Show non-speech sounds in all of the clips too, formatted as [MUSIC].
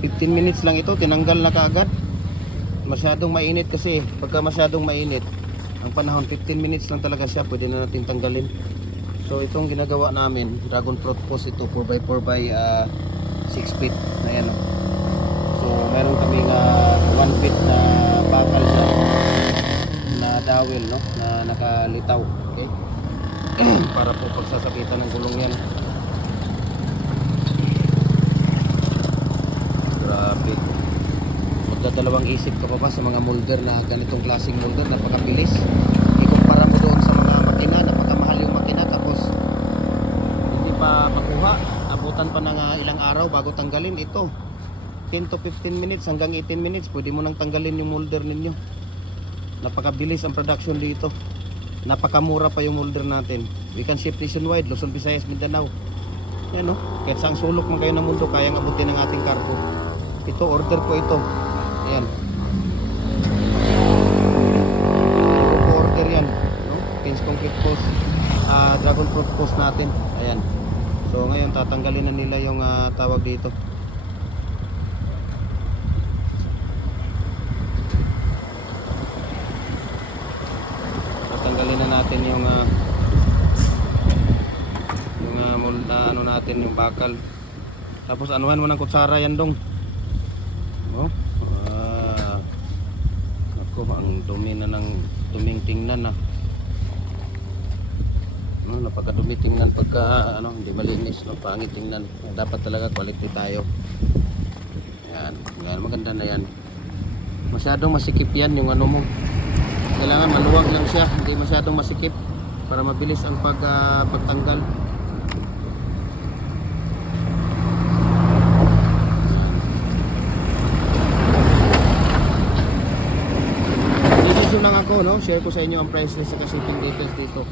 15 minutes lang ito, tinanggal na kaagad. Masyadong mainit kasi, pagka masyadong mainit, ang panahon 15 minutes lang talaga siya, pwede na natin tanggalin. So itong ginagawa namin, dragon fruit post ito 4x4 by ah, 6 feet na yan. So meron kaming 1 feet na bakal siya na dowel no na nakalitaw. Okay? [CLEARS THROAT] Para po pagsasakitan ng gulong yan. Magdadalawang isip ka pa ba sa mga molder na ganitong klaseng molder, napakabilis. Ikumpara mo doon sa mga makina, napakamahal yung makina tapos hindi pa makuha. Abutan pa ng ilang araw bago tanggalin ito. 10 to 15 minutes hanggang 18 minutes pwede mo nang tanggalin yung molder ninyo. Napakabilis ang production dito. Napakamura pa yung molder natin. We can ship nationwide, Luzon, Visayas, Mindanao. Yan no, kahit saan sulok man kayo ng mundo, kayang abutin ng ating cargo. Ito, order ko ito. Ayan. Order yan. No? Pins concrete post. ah, dragon fruit post natin. Ayan. So ngayon tatanggalin na nila yung ah, tawag dito. Tatanggalin na natin yung ah, yung na ano natin yung bakal. Tapos anuhan mo ng kutsara yan dong. Oh. Ako, ang dumi na ng duming tingnan ah. No, napakadumi tingnan pagka ano, hindi malinis, no, pangit tingnan. Dapat talaga quality tayo. Yan, yan maganda na yan. Masyadong masikip yan yung ano mo. Kailangan maluwag lang siya, hindi masyadong masikip para mabilis ang pag ah, pagtanggal. Decision lang ako, no? Share ko sa inyo ang price sa shipping details dito.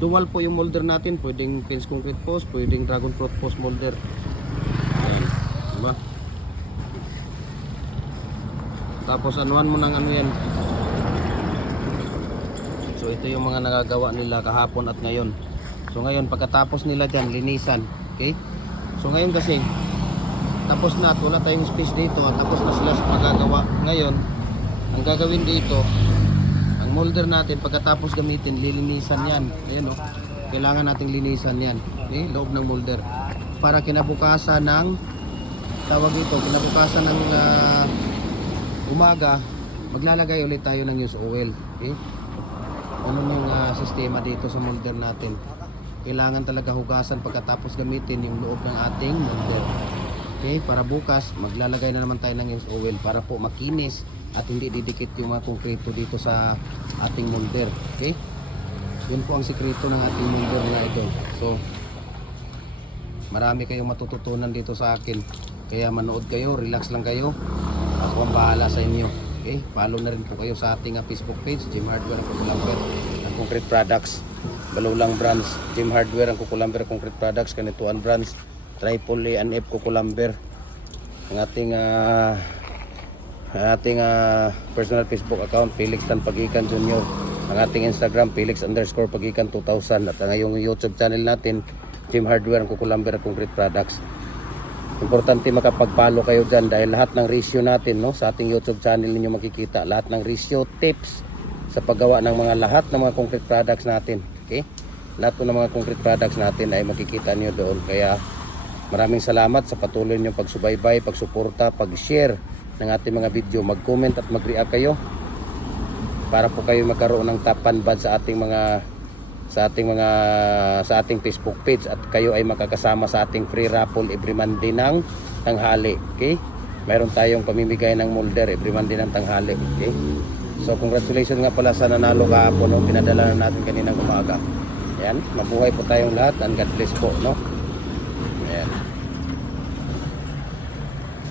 Dual po yung molder natin, pwedeng pins concrete post, pwedeng dragon fruit post molder. Ayan, diba? Tapos anuan mo ng ano yan. So ito yung mga nagagawa nila kahapon at ngayon. So ngayon pagkatapos nila dyan, linisan. Okay? So ngayon kasi, tapos na at wala tayong space dito. Tapos na sila sa magagawa. Ngayon, ang gagawin dito, molder natin pagkatapos gamitin, lilinisan yan. Ayan o. Kailangan nating linisan yan. Okay? Loob ng molder. Para kinabukasan ng tawag ito, kinabukasan ng ah, umaga, maglalagay ulit tayo ng use oil. Okay? Ano yung ah, sistema dito sa molder natin? Kailangan talaga hugasan pagkatapos gamitin yung loob ng ating molder. Okay, para bukas maglalagay na naman tayo ng use oil para po makinis at hindi didikit yung mga konkreto dito sa ating molder. Okay? Yun po ang sikreto ng ating molder mga idol. So, marami kayong matututunan dito sa akin. Kaya manood kayo, relax lang kayo. Ako ang bahala sa inyo. Okay? Follow na rin po kayo sa ating ah, Facebook page, Jim Hardware ang Kukulamber ng Concrete Products. Balulang Brands, Jim Hardware ang Kukulamber Concrete Products, Kanituan Brands, Triple A and F Kukulamber. Ang ating ah, ang ating ah, personal Facebook account, Felix Tan Pagikan Jr. Ang ating Instagram, Felix underscore Pagikan 2000. At ang ngayong YouTube channel natin, Jim Hardware ang Kukulamber Concrete Products. Importante makapag-follow kayo dyan dahil lahat ng ratio natin no, sa ating YouTube channel ninyo makikita. Lahat ng ratio tips sa paggawa ng mga lahat ng mga concrete products natin. Okay? Lahat ng mga concrete products natin ay makikita niyo doon. Kaya maraming salamat sa patuloy niyong pagsubaybay, pagsuporta, pag-share ng ating mga video. Mag-comment at mag-react kayo para po kayo magkaroon ng top 1 bad sa ating mga sa ating mga sa ating Facebook page at kayo ay makakasama sa ating free raffle every Monday ng tanghali. Okay? Mayroon tayong pamimigay ng molder every Monday ng tanghali. Okay? So congratulations nga pala sa nanalo kahapon no? pinadala na natin kaninang umaga. Yan, mabuhay po tayong lahat and God bless po, no?